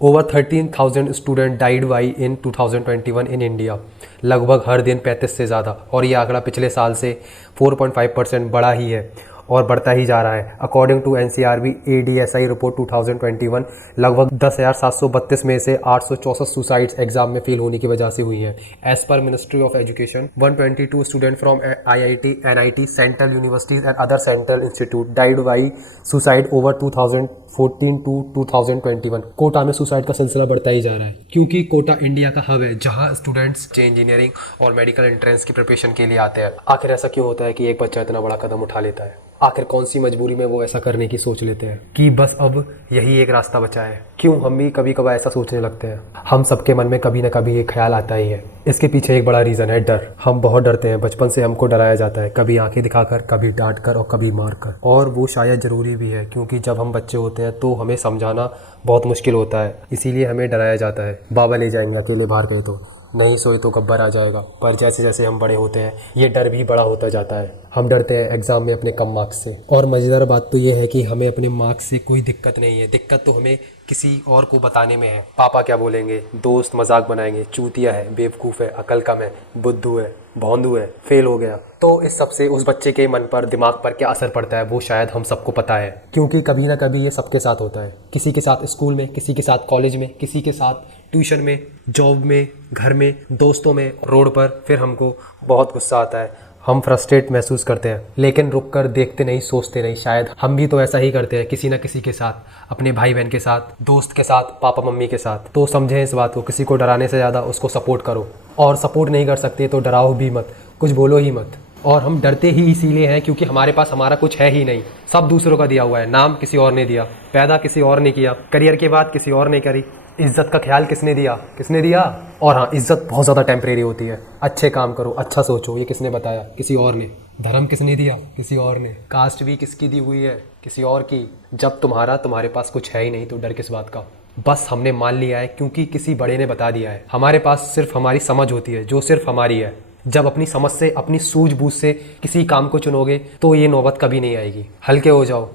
Over 13,000 student died by in 2021 in India. लगभग हर दिन 35 से ज़्यादा, और ये आंकड़ा पिछले साल से 4.5% बढ़ा ही है और बढ़ता ही जा रहा है। According to NCRB ADSI report 2021, लगभग 10,732 में से 864 सुसाइड्स एग्जाम में फेल होने की वजह से हुई हैं। एज पर ministry of education, 122 student from IIT, NIT, central universities and other central institute died by suicide over 2014 to 2021। Kota में सुसाइड का सिलसिला बढ़ता ही जा रहा है, क्योंकि कोटा इंडिया का हब है जहां स्टूडेंट्स इंजीनियरिंग और मेडिकल एंट्रेंस की प्रिपरेशन के लिए आते हैं। आखिर ऐसा क्यों होता है कि एक बच्चा इतना बड़ा कदम उठा लेता है? आखिर कौन सी मजबूरी में वो ऐसा करने की सोच लेते हैं कि बस अब यही एक रास्ता बचा है? क्यों हम भी कभी कभार ऐसा सोचने लगते हैं? हम सबके मन में कभी ना कभी एक ख्याल आता ही है। इसके पीछे एक बड़ा रीज़न है डर। हम बहुत डरते हैं, बचपन से हमको डराया जाता है, कभी आंखें दिखाकर, कभी डांट कर और कभी मार कर। और वो शायद ज़रूरी भी है, क्योंकि जब हम बच्चे होते हैं तो हमें समझाना बहुत मुश्किल होता है, इसीलिए हमें डराया जाता है। बाबा ले जाएंगे अकेले बाहर गए तो, नहीं सोए तो गब्बर आ जाएगा। पर जैसे जैसे हम बड़े होते हैं ये डर भी बड़ा होता जाता है। हम डरते हैं एग्ज़ाम में अपने कम मार्क्स से। और मज़ेदार बात तो ये है कि हमें अपने मार्क्स से कोई दिक्कत नहीं है, दिक्कत तो हमें किसी और को बताने में है। पापा क्या बोलेंगे, दोस्त मजाक बनाएंगे, चूतिया है, बेवकूफ़ है, अकल कम है, बुद्धू है, भौंदू है, फेल हो गया। तो इस सब से उस बच्चे के मन पर, दिमाग पर क्या असर पड़ता है वो शायद हम सबको पता है, क्योंकि कभी ना कभी ये सबके साथ होता है। किसी के साथ स्कूल में, किसी के साथ कॉलेज में, किसी के साथ ट्यूशन में, जॉब में, घर में, दोस्तों में, रोड पर। फिर हमको बहुत गुस्सा आता है, हम फ्रस्ट्रेट महसूस करते हैं, लेकिन रुक कर देखते नहीं, सोचते नहीं। शायद हम भी तो ऐसा ही करते हैं किसी न किसी के साथ, अपने भाई बहन के साथ, दोस्त के साथ, पापा मम्मी के साथ। तो समझें इस बात को, किसी को डराने से ज़्यादा उसको सपोर्ट करो, और सपोर्ट नहीं कर सकते तो डराओ भी मत, कुछ बोलो ही मत। और हम डरते ही इसीलिए हैं क्योंकि हमारे पास हमारा कुछ है ही नहीं, सब दूसरों का दिया हुआ है। नाम किसी और ने दिया, पैदा किसी और ने किया, करियर की बात किसी और ने करी, इज्जत का ख्याल किसने दिया, किसने दिया। और हाँ, इज्जत बहुत ज़्यादा टेम्परेरी होती है। अच्छे काम करो, अच्छा सोचो, ये किसने बताया? किसी और ने। धर्म किसने दिया? किसी और ने। कास्ट भी किसकी दी हुई है? किसी और की। जब तुम्हारे पास कुछ है ही नहीं तो डर किस बात का? बस हमने मान लिया है क्योंकि किसी बड़े ने बता दिया है। हमारे पास सिर्फ हमारी समझ होती है, जो सिर्फ हमारी है। जब अपनी समझ से, अपनी सूझबूझ से किसी काम को चुनोगे तो ये नौबत कभी नहीं आएगी। हल्के हो जाओ,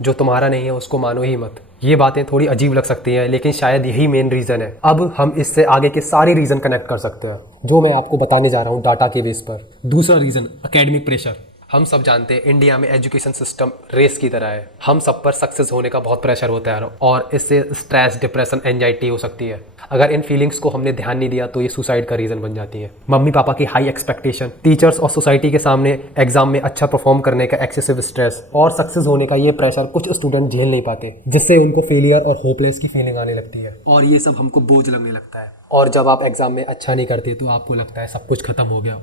जो तुम्हारा नहीं है उसको मानो ही मत। ये बातें थोड़ी अजीब लग सकती हैं, लेकिन शायद यही मेन रीज़न है। अब हम इससे आगे के सारे रीज़न कनेक्ट कर सकते हैं जो मैं आपको बताने जा रहा हूँ डाटा के बेस पर। दूसरा रीज़न, एकेडमिक प्रेशर। हम सब जानते हैं इंडिया में एजुकेशन सिस्टम रेस की तरह है। हम सब पर सक्सेस होने का बहुत प्रेशर होता है, और इससे स्ट्रेस, डिप्रेशन, एंजाइटी हो सकती है। अगर इन फीलिंग्स को हमने ध्यान नहीं दिया तो ये सुसाइड का रीज़न बन जाती है। मम्मी पापा की हाई एक्सपेक्टेशन, टीचर्स और सोसाइटी के सामने एग्जाम में अच्छा परफॉर्म करने का एक्सेसिव स्ट्रेस, और सक्सेस होने का ये प्रेशर कुछ स्टूडेंट झेल नहीं पाते, जिससे उनको फेलियर और होपलेस की फीलिंग आने लगती है, और ये सब हमको बोझ लगने लगता है। और जब आप एग्जाम में अच्छा नहीं करते तो आपको लगता है सब कुछ खत्म हो गया।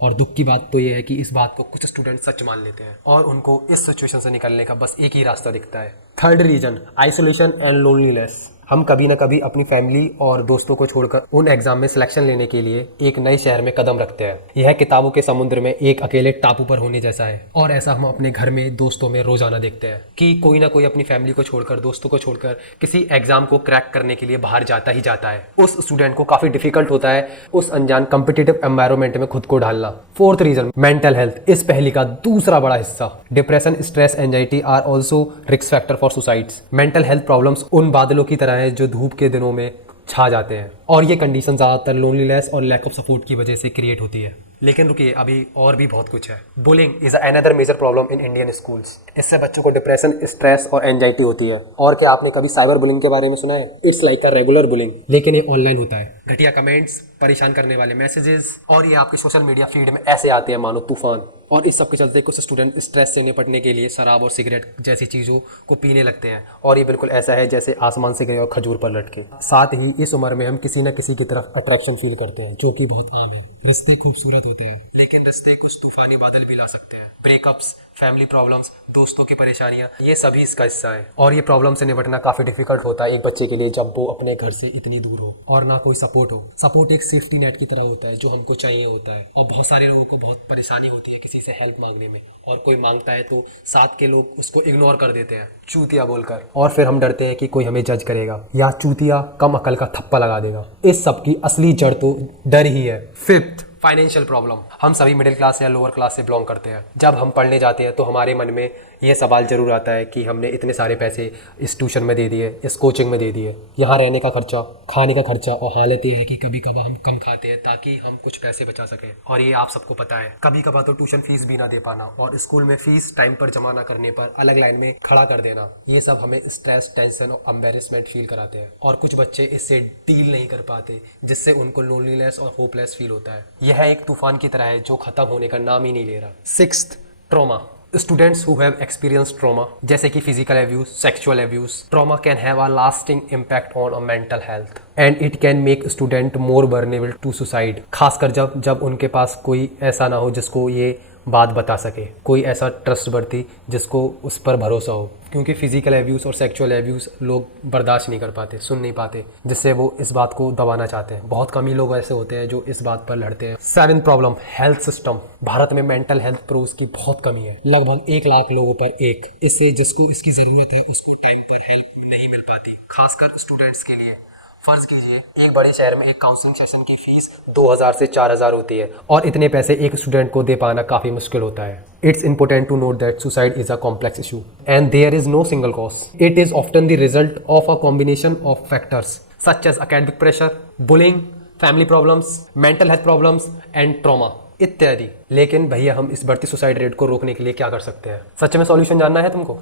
और दुख की बात तो ये है कि इस बात को कुछ स्टूडेंट सच मान लेते हैं, और उनको इस सिचुएशन से निकलने का बस एक ही रास्ता दिखता है। Third reason, isolation and loneliness. हम कभी ना कभी अपनी फैमिली और दोस्तों को छोड़कर उन एग्जाम में सिलेक्शन लेने के लिए एक नए शहर में कदम रखते हैं। यह किताबों के समुद्र में एक अकेले टापू पर होने जैसा है, और ऐसा हम अपने घर में, दोस्तों में रोजाना देखते हैं कि कोई ना कोई अपनी फैमिली को छोड़कर, दोस्तों को छोड़कर किसी एग्जाम को क्रैक करने के लिए बाहर जाता ही जाता है। उस स्टूडेंट को काफी डिफिकल्ट होता है उस अनजान कॉम्पिटिटिव एनवायरनमेंट में खुद को ढालना। Fourth reason, mental health. इस पहली का दूसरा बड़ा हिस्सा, depression, stress, anxiety are also risk factor for suicides. Mental health problems उन बादलों की तरह है जो धूप के दिनों में छा जाते हैं, और ये कंडीशन ज़्यादातर लोनलीनेस और लैक ऑफ सपोर्ट की वजह से क्रिएट होती है। लेकिन रुकिए, अभी और भी बहुत कुछ है। Bullying is another major problem in Indian schools. इससे बच्चों को डिप्रेशन, स्ट्रेस और एंजाइटी होती है। और क्या आपने कभी साइबर बुलिंग के बारे में सुना है? It's like a regular bullying, लेकिन ये ऑनलाइन होता है। घटिया कमेंट्स, परेशान करने वाले मैसेजेस, और ये आपके सोशल मीडिया फीड में ऐसे आते हैं मानो तूफान। और इस सब के चलते कुछ स्टूडेंट स्ट्रेस से निपटने के लिए शराब और सिगरेट जैसी चीज़ों को पीने लगते हैं, और ये बिल्कुल ऐसा है जैसे आसमान से गिरे और खजूर पर लटके। साथ ही इस उम्र में हम किसी न किसी की तरफ अट्रैक्शन फील करते हैं, जो कि बहुत आम है। रिश्ते खूबसूरत होते हैं, लेकिन रिश्ते कुछ तूफानी बादल भी ला सकते हैं। ब्रेकअप्स, फैमिली प्रॉब्लम्स, दोस्तों की परेशानियां, ये सभी इसका हिस्सा है। और ये प्रॉब्लम से निपटना काफ़ी डिफिकल्ट होता है एक बच्चे के लिए जब वो अपने घर से इतनी दूर हो और ना कोई सपोर्ट हो। सपोर्ट एक सेफ्टी नेट की तरह होता है जो हमको चाहिए होता है, और बहुत सारे लोगों को बहुत परेशानी होती है किसी से हेल्प मांगने में, और कोई मांगता है तो साथ के लोग उसको इग्नोर कर देते हैं चूतिया बोलकर, और फिर हम डरते हैं कि कोई हमें जज करेगा या चूतिया कम अकल का थप्पा लगा देगा। इस सब की असली जड़ तो डर ही है। Fifth, financial problem. हम सभी मिडिल क्लास या लोअर क्लास से बिलोंग करते हैं। जब हम पढ़ने जाते हैं तो हमारे मन में ये सवाल जरूर आता है कि हमने इतने सारे पैसे इस ट्यूशन में दे दिए, इस कोचिंग में दे दिए, यहाँ रहने का खर्चा, खाने का खर्चा, और हालत ये है कि कभी कभार हम कम खाते हैं ताकि हम कुछ पैसे बचा सकें। और ये आप सबको पता है, कभी कभार तो ट्यूशन फीस भी ना दे पाना और स्कूल में फीस टाइम पर जमा ना करने पर अलग लाइन में खड़ा कर देना, ये सब हमें स्ट्रेस, टेंशन और एम्बेरसमेंट फील कराते हैं। और कुछ बच्चे इससे डील नहीं कर पाते, जिससे उनको लोनलीनेस और होपलेस फील होता है। यह एक तूफान की तरह है जो खत्म होने का नाम ही नहीं ले रहा। Sixth, trauma. Students who have experienced trauma, जैसे कि physical abuse, sexual abuse, trauma can have a lasting impact on a mental health and it can make student more vulnerable to suicide। खासकर जब उनके पास कोई ऐसा ना हो जिसको ये बात बता सके, कोई ऐसा ट्रस्टवर्दी जिसको उस पर भरोसा हो, क्योंकि फिजिकल एब्यूज़ और सेक्सुअल एब्यूज़ लोग बर्दाश्त नहीं कर पाते, सुन नहीं पाते, जिससे वो इस बात को दबाना चाहते हैं। बहुत कम ही लोग ऐसे होते हैं जो इस बात पर लड़ते हैं। Seventh problem, health system. Bharat में मेंटल हेल्थ प्रोज की बहुत कमी है, लगभग 1 लाख लोगों पर एक। इससे जिसको इसकी ज़रूरत है उसको टाइम पर हेल्प नहीं मिल पाती, खासकर स्टूडेंट्स के लिए। फर्ज कीजिए एक बड़े शहर में एक काउंसलिंग सेशन की फीस 2000 से 4000 होती है और इतने पैसे एक स्टूडेंट को दे पाना काफ़ी मुश्किल होता है। It's important to note that suicide is a complex issue and there is no single cause. It is often the result of a combination of factors such as academic pressure, bullying, family problems, mental health problems and trauma इत्यादि। लेकिन भैया हम इस बढ़ती suicide rate को रोकने के लिए क्या कर सकते हैं? सच में सॉल्यूशन जानना है तुमको?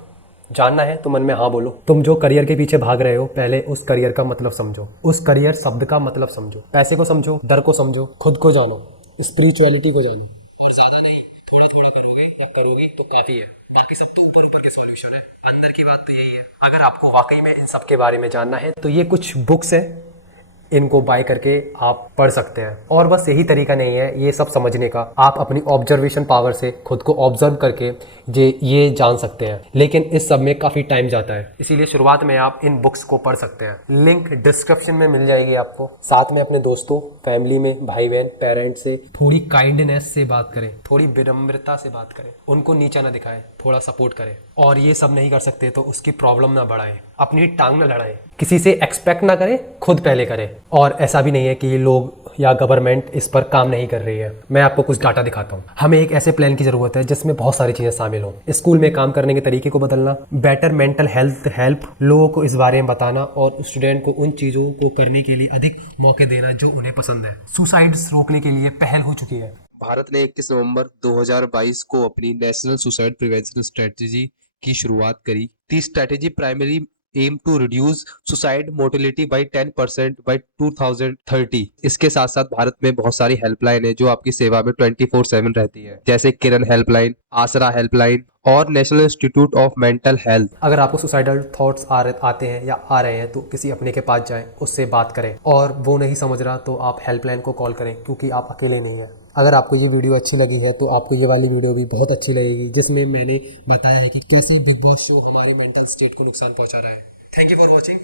जानना है तो मन में हाँ बोलो। तुम जो करियर के पीछे भाग रहे हो, पहले उस करियर का मतलब समझो, उस करियर शब्द का मतलब समझो, पैसे को समझो, डर को समझो, खुद को जानो, स्पिरिचुअलिटी को जानो। और ज्यादा नहीं, थोड़ा थोड़ा करोगे, अब करोगे तो काफी है। बाकी सब तो ऊपर ऊपर के सॉल्यूशन है, अंदर की बात तो यही है। अगर आपको वाकई में इन सब के बारे में जानना है तो ये कुछ बुक्स है, इनको बाय करके आप पढ़ सकते हैं। और बस यही तरीका नहीं है ये सब समझने का, आप अपनी ऑब्जर्वेशन पावर से खुद को ऑब्जर्व करके ये जान सकते हैं। लेकिन इस सब में काफ़ी टाइम जाता है, इसीलिए शुरुआत में आप इन बुक्स को पढ़ सकते हैं। लिंक डिस्क्रिप्शन में मिल जाएगी आपको। साथ में अपने दोस्तों, फैमिली में, भाई बहन, पेरेंट्स से थोड़ी काइंडनेस से बात करें, थोड़ी विनम्रता से बात करें, उनको नीचा ना दिखाएं, थोड़ा सपोर्ट करें। और ये सब नहीं कर सकते तो उसकी प्रॉब्लम ना बढ़ाएं, अपनी टांग ना लड़ाएं, किसी से एक्सपेक्ट ना करें, खुद पहले करें। और ऐसा भी नहीं है कि ये लोग या गवर्नमेंट इस पर काम नहीं कर रही है। मैं आपको कुछ डाटा दिखाता हूँ। हमें एक ऐसे प्लान की जरूरत है जिसमें बहुत सारी चीजें शामिल हों। स्कूल में काम करने के तरीके को बदलना, बेटर मेंटल हेल्थ हेल्प, लोगों को इस बारे में बताना और स्टूडेंट को उन चीजों को करने के लिए अधिक मौके देना जो उन्हें पसंद है। सुसाइड्स रोकने के लिए पहल हो चुकी है। भारत ने 21 नवंबर 2022 को अपनी नेशनल सुसाइड प्रिवेंशन स्ट्रेटजी की शुरुआत करी। The strategy primary aim to reduce suicide mortality by 10% by 2030। इसके साथ साथ भारत में बहुत सारी हेल्पलाइन है जो आपकी सेवा में 24/7 रहती है, जैसे किरण हेल्पलाइन, आसरा हेल्पलाइन और national institute of mental health. अगर आपको सुसाइडल थॉट्स आते हैं या आ रहे हैं तो किसी अपने के पास जाएं, उससे बात करें, और वो नहीं समझ रहा तो आप हेल्पलाइन को कॉल करें, क्योंकि आप अकेले नहीं हैं। अगर आपको ये वीडियो अच्छी लगी है तो आपको ये वाली वीडियो भी बहुत अच्छी लगेगी, जिसमें मैंने बताया है कि कैसे बिग बॉस शो हमारे मेंटल स्टेट को नुकसान पहुंचा रहा है। Thank you for watching.